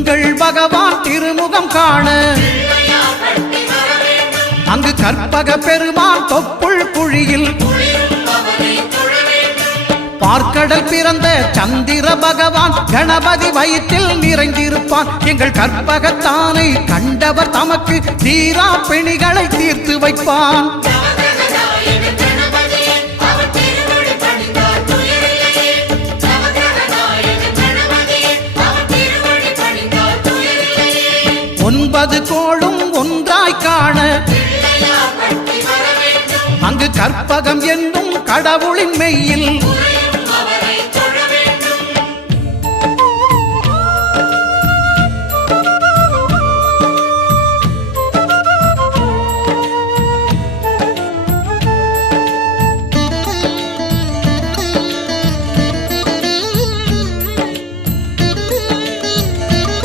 எங்கள் பகவான் திருமுகம் காண அங்கு கற்பக பெருமான் தொப்புள் குழியில் பார்க்கடல் பிறந்த சந்திர பகவான் கணபதி வயிற்றில் நிறைந்திருப்பான். எங்கள் கற்பகத்தானை கண்டவர் தமக்கு தீரா பிணிகளை தீர்த்து வைப்பான். ஒன்பது கோளும் ஒன்றாய் காண அங்கு கற்பகம் என்னும் கடவுளின் மெய்யில்